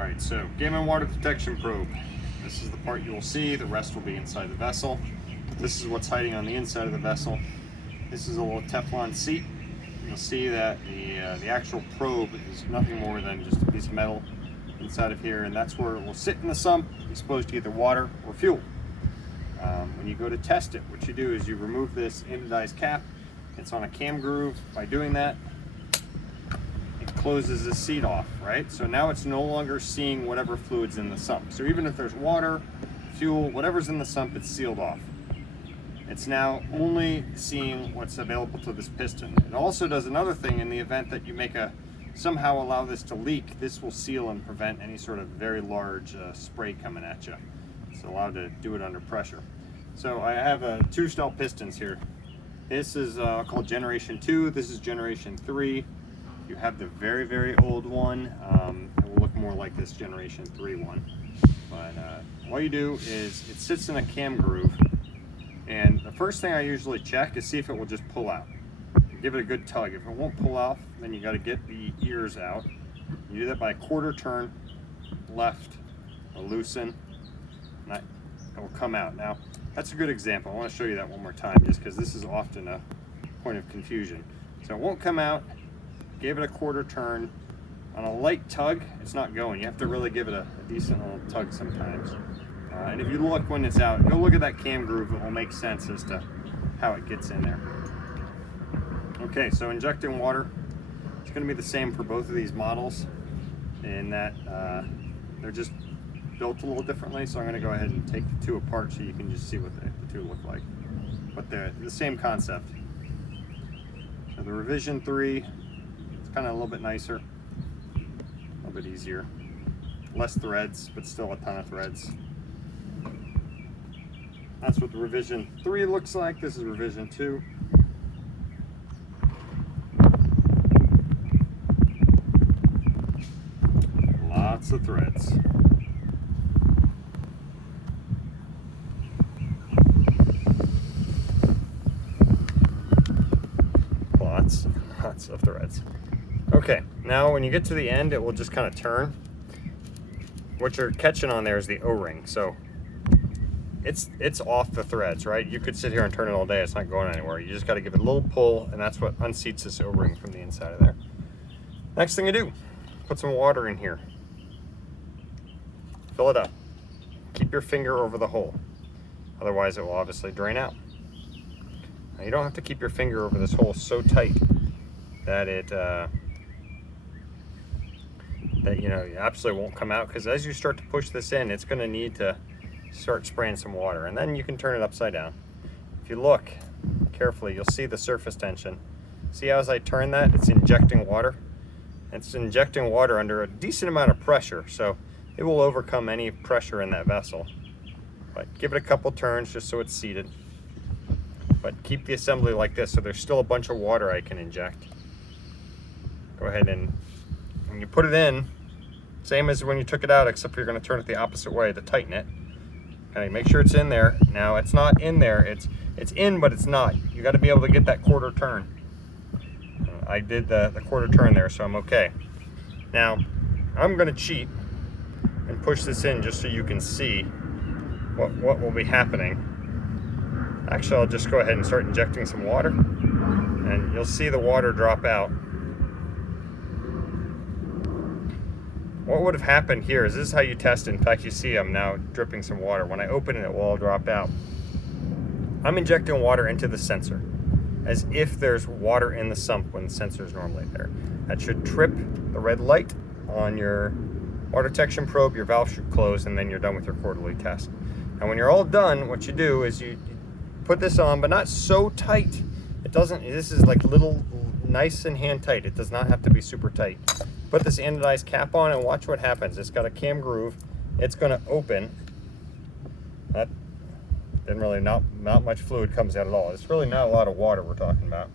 Alright, so Gammon water detection probe. This is the part you will see, the rest will be inside the vessel. This is what's hiding on the inside of the vessel. This is a little Teflon seat. You'll see that the actual probe is nothing more than just a piece of metal inside of here, and that's where it will sit in the sump, exposed to either water or fuel. When you go to test it, what you do is you remove this anodized cap. It's on a cam groove. By doing that, it closes the seat off, right? So now it's no longer seeing whatever fluid's in the sump. So even if there's water, fuel, whatever's in the sump, it's sealed off. It's now only seeing what's available to this piston. It also does another thing. In the event that you somehow allow this to leak, this will seal and prevent any sort of very large spray coming at you. It's allowed to do it under pressure. So I have two stall pistons here. This is called Generation 2. This is Generation 3. You have the very, very old one. It will look more like this Generation 3 one. But what you do is it sits in a cam groove. And the first thing I usually check is see if it will just pull out. Give it a good tug. If it won't pull off, then you got to get the ears out. You do that by a quarter turn, left, or loosen, and it will come out. Now, that's a good example. I want to show you that one more time just because this is often a point of confusion. So it won't come out. Gave it a quarter turn. On a light tug, it's not going. You have to really give it a decent little tug sometimes. And if you look when it's out, go look at that cam groove. It will make sense as to how it gets in there. Okay, so injecting water, it's going to be the same for both of these models in that they're just built a little differently. So I'm going to go ahead and take the two apart so you can just see what the two look like. But they're the same concept. So the Revision 3, it's kind of a little bit nicer, a little bit easier. Less threads, but still a ton of threads. That's what the Revision 3 looks like. This is Revision 2. Lots of threads. Lots of threads. Okay, now when you get to the end, it will just kind of turn. What you're catching on there is the O-ring. So it's off the threads, right? You could sit here and turn it all day. It's not going anywhere. You just got to give it a little pull, and that's what unseats this O-ring from the inside of there. Next thing you do, put some water in here. Fill it up. Keep your finger over the hole. Otherwise, it will obviously drain out. Now, you don't have to keep your finger over this hole so tight that it you absolutely won't come out, because as you start to push this in, it's going to need to start spraying some water, and then you can turn it upside down. If you look carefully, you'll see the surface tension. See how as I turn that, it's injecting water? It's injecting water under a decent amount of pressure, so it will overcome any pressure in that vessel. But give it a couple turns just so it's seated. But keep the assembly like this so there's still a bunch of water I can inject. Go ahead and when you put it in, same as when you took it out, except you're going to turn it the opposite way to tighten it. Okay, make sure it's in there. Now it's not in there. It's in, but it's not. You got to be able to get that quarter turn. I did the quarter turn there, so I'm okay. Now I'm going to cheat and push this in just so you can see what will be happening. Actually, I'll just go ahead and start injecting some water, and you'll see the water drop out. What would have happened here is this is how you test it. In fact, you see I'm now dripping some water. When I open it, it will all drop out. I'm injecting water into the sensor as if there's water in the sump when the sensor is normally there. That should trip the red light on your water detection probe. Your valve should close, and then you're done with your quarterly test. And when you're all done, what you do is you put this on, but not so tight. This is like little, nice and hand tight. It does not have to be super tight. Put this anodized cap on and watch what happens. It's got a cam groove. It's going to open. That didn't really, not much fluid comes out at all. It's really not a lot of water we're talking about.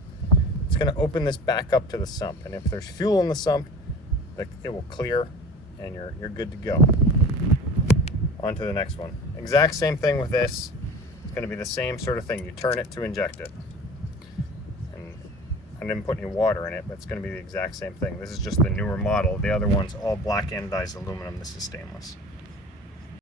It's going to open this back up to the sump, and if there's fuel in the sump, it will clear, and you're good to go. On to the next one. Exact same thing with this. It's going to be the same sort of thing. You turn it to inject it. And I didn't put any water in it, but it's going to be the exact same thing. This is just the newer model. The other one's all black anodized aluminum. This is stainless.